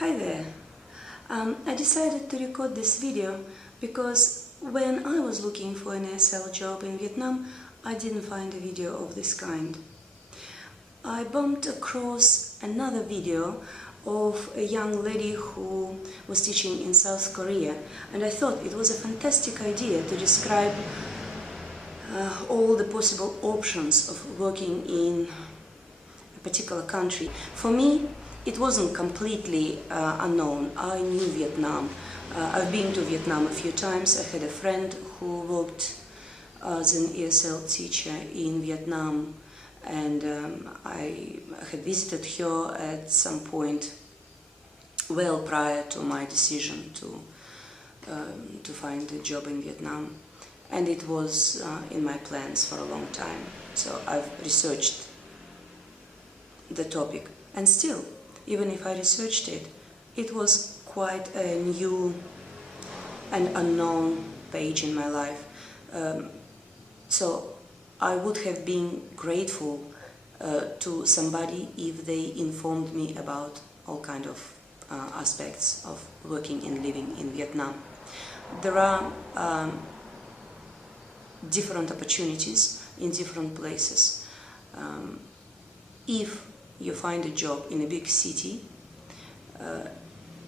Hi there. I decided to record this video because when I was looking for an ESL job in Vietnam, I didn't find a video of this kind. I bumped across another video of a young lady who was teaching in South Korea, and I thought it was a fantastic idea to describe all the possible options of working in a particular country. For me, it wasn't completely unknown. I knew Vietnam. I've been to Vietnam a few times. I had a friend who worked as an ESL teacher in Vietnam, and I had visited her at some point well prior to my decision to find a job in Vietnam, and it was in my plans for a long time. So I've researched the topic, and still, even if I researched it, it was quite a new and unknown page in my life. So I would have been grateful to somebody if they informed me about all kind of aspects of working and living in Vietnam. There are different opportunities in different places. If you find a job in a big city,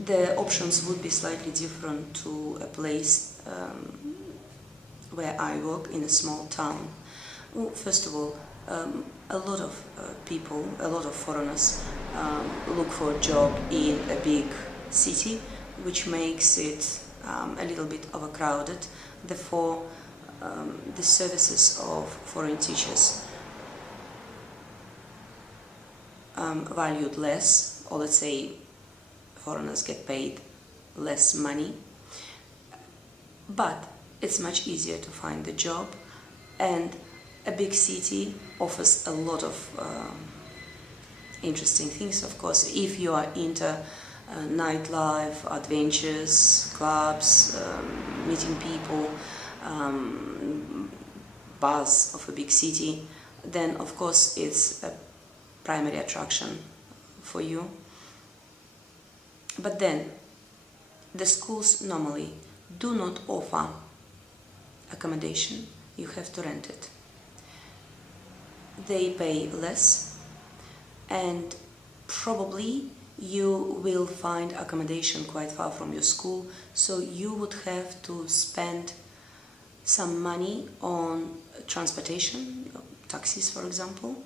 the options would be slightly different to a place where I work in a small town. Well, first of all, a lot of people, a lot of foreigners look for a job in a big city, which makes it a little bit overcrowded. Therefore, the services of foreign teachers valued less, or let's say foreigners get paid less money, but it's much easier to find a job, and a big city offers a lot of interesting things, of course, if you are into nightlife, adventures, clubs, meeting people, bars of a big city, then of course it's a primary attraction for you. But then the schools normally do not offer accommodation. You have to rent it. They pay less, and probably you will find accommodation quite far from your school, so you would have to spend some money on transportation, taxis for example,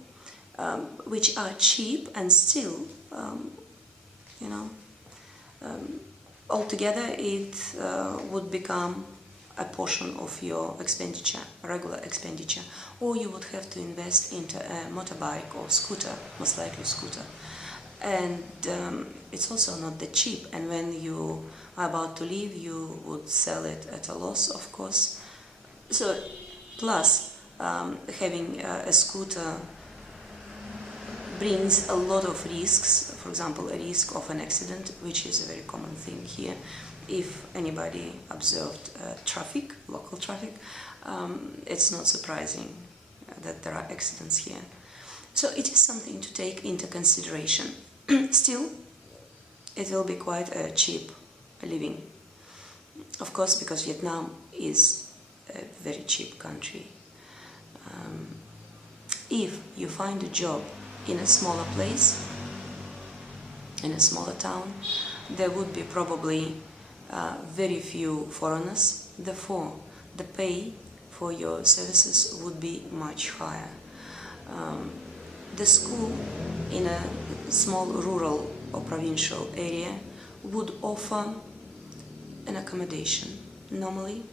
which are cheap, and still, altogether it would become a portion of your expenditure, regular expenditure, or you would have to invest into a motorbike or scooter, most likely scooter. And it's also not that cheap, and when you are about to leave, you would sell it at a loss, of course. So, plus, having a scooter brings a lot of risks. For example, a risk of an accident, which is a very common thing here. If anybody observed local traffic, it's not surprising that there are accidents here. So it is something to take into consideration. Still, it will be quite a cheap living. Of course, because Vietnam is a very cheap country. If you find a job in a smaller place, in a smaller town, there would be probably very few foreigners. Therefore, the pay for your services would be much higher. The school in a small rural or provincial area would offer an accommodation normally,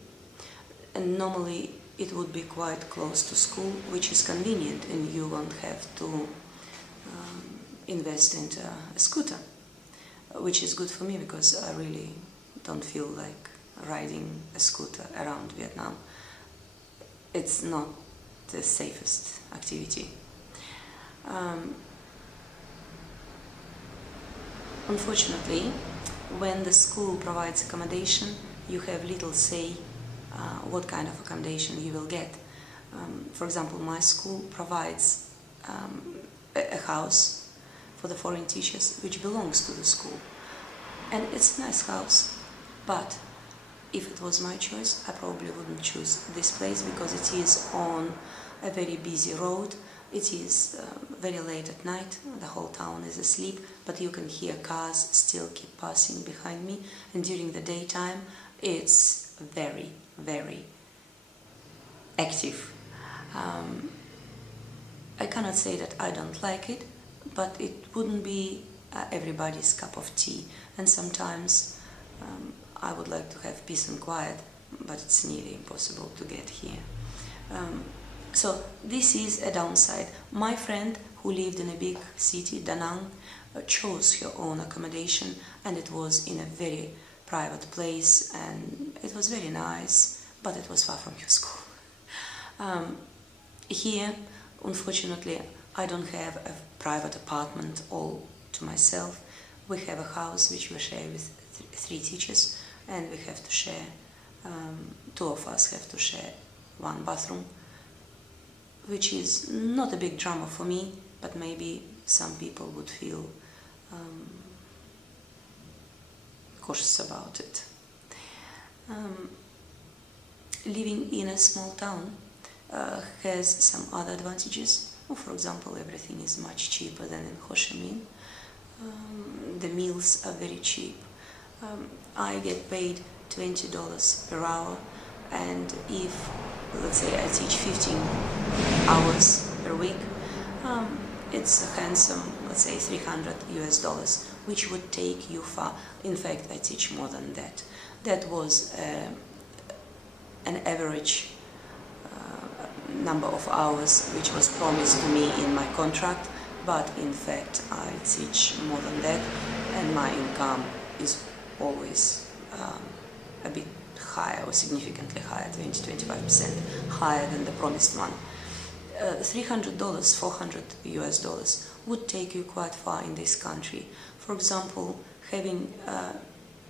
and normally it would be quite close to school, which is convenient, and you won't have to invest into a scooter, which is good for me because I really don't feel like riding a scooter around Vietnam. It's not the safest activity. Unfortunately, when the school provides accommodation, you have little say what kind of accommodation you will get. For example, my school provides a house for the foreign teachers which belongs to the school. and it's a nice house, but if it was my choice, I probably wouldn't choose this place because it is on a very busy road. It is very late at night, the whole town is asleep, but you can hear cars still keep passing behind me, and during the daytime it's very, very active. I cannot say that I don't like it, but it wouldn't be everybody's cup of tea, and sometimes I would like to have peace and quiet, but it's nearly impossible to get here. So this is a downside. My friend who lived in a big city, Da Nang, chose her own accommodation, and it was in a very private place, and it was very nice, but it was far from her school. Here, unfortunately, I don't have a private apartment all to myself. We have a house which we share with three teachers, and we have to share, two of us have to share one bathroom, which is not a big drama for me, but maybe some people would feel cautious about it. Living in a small town has some other advantages. For example, everything is much cheaper than in Ho Chi Minh. The meals are very cheap. I get paid $20 per hour, and if, let's say, I teach 15 hours per week, it's a handsome, let's say, $300, which would take you far. In fact, I teach more than that. That was an average number of hours which was promised to me in my contract, but in fact I teach more than that, and my income is always a bit higher, or significantly higher, 20-25% higher than the promised one. $300, $400 would take you quite far in this country. For example, having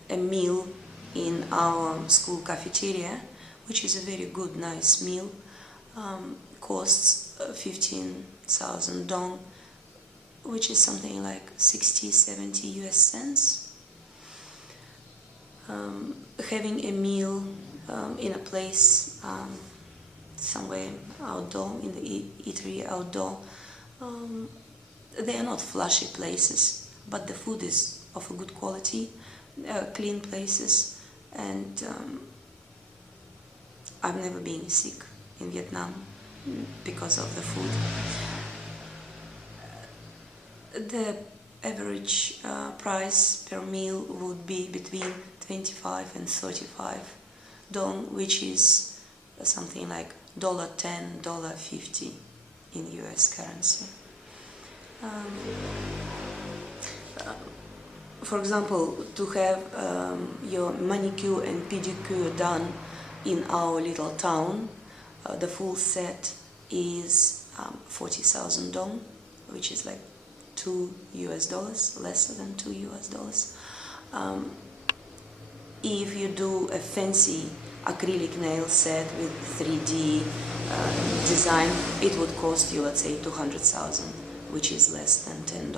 a meal in our school cafeteria, which is a very good, nice meal, costs 15,000 dong, which is something like 60-70 US cents. Having a meal in a place somewhere outdoor, in the eatery outdoor, they are not flashy places, but the food is of a good quality, clean places, and I've never been sick in Vietnam because of the food. The average price per meal would be between 25 and 35 dong, which is something like $10, $50 in US currency. For example, to have your manicure and pedicure done in our little town, the full set is 40,000 dong, which is like $2, less than $2. If you do a fancy acrylic nail set with 3D design, it would cost you, let's say, 200,000, which is less than $10.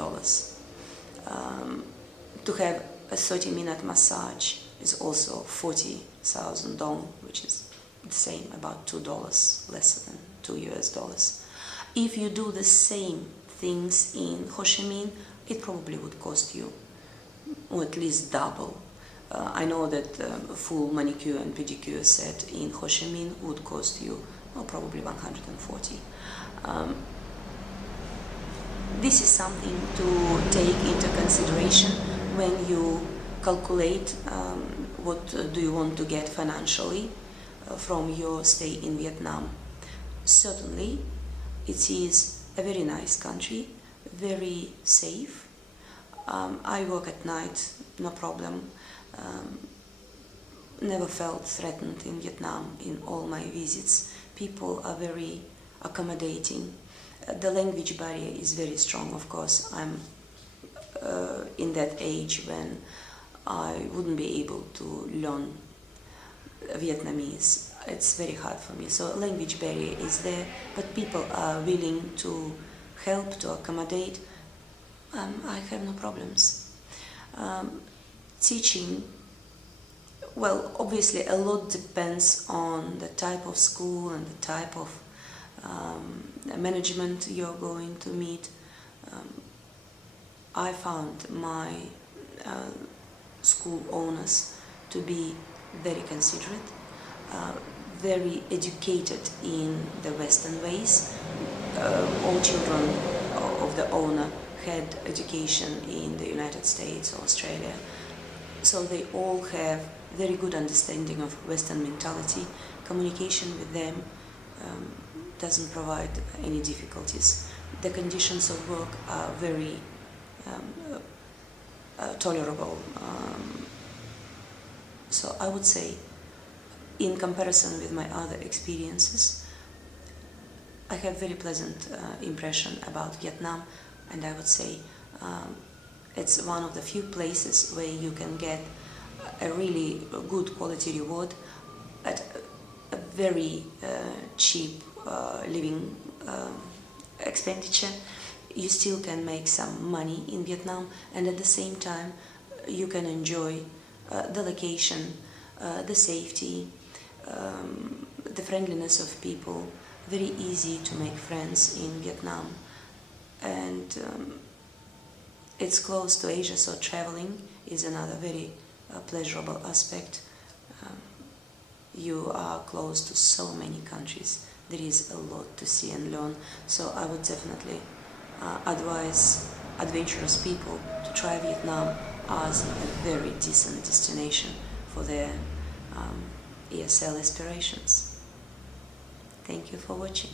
To have a 30-minute massage is also 40,000 dong, which is the same, about $2, less than $2. If you do the same things in Ho Chi Minh, it probably would cost you, or at least double. I know that a full manicure and pedicure set in Ho Chi Minh would cost you probably 140. This is something to take into consideration when you calculate what do you want to get financially from your stay in Vietnam. Certainly, it is a very nice country, very safe. I work at night, no problem. Never felt threatened in Vietnam in all my visits. People are very accommodating. The language barrier is very strong, of course. I'm in that age when I wouldn't be able to learn Vietnamese. It's very hard for me. So language barrier is there, but people are willing to help, to accommodate. I have no problems. teaching, well, obviously a lot depends on the type of school and the type of management you're going to meet. I found my school owners to be very considerate, very educated in the Western ways. All children of the owner had education in the United States or Australia, so they all have very good understanding of Western mentality. Communication with them doesn't provide any difficulties. The conditions of work are very tolerable. So I would say, in comparison with my other experiences, I have very pleasant impression about Vietnam, and I would say it's one of the few places where you can get a really good quality reward at a very cheap living expenditure. You still can make some money in Vietnam, and at the same time you can enjoy the location, the safety, the friendliness of people. Very easy to make friends in Vietnam, and it's close to Asia, so traveling is another very pleasurable aspect. You are close to so many countries. There is a lot to see and learn, so I would definitely advise adventurous people to try Vietnam as a very decent destination for their ESL aspirations. Thank you for watching.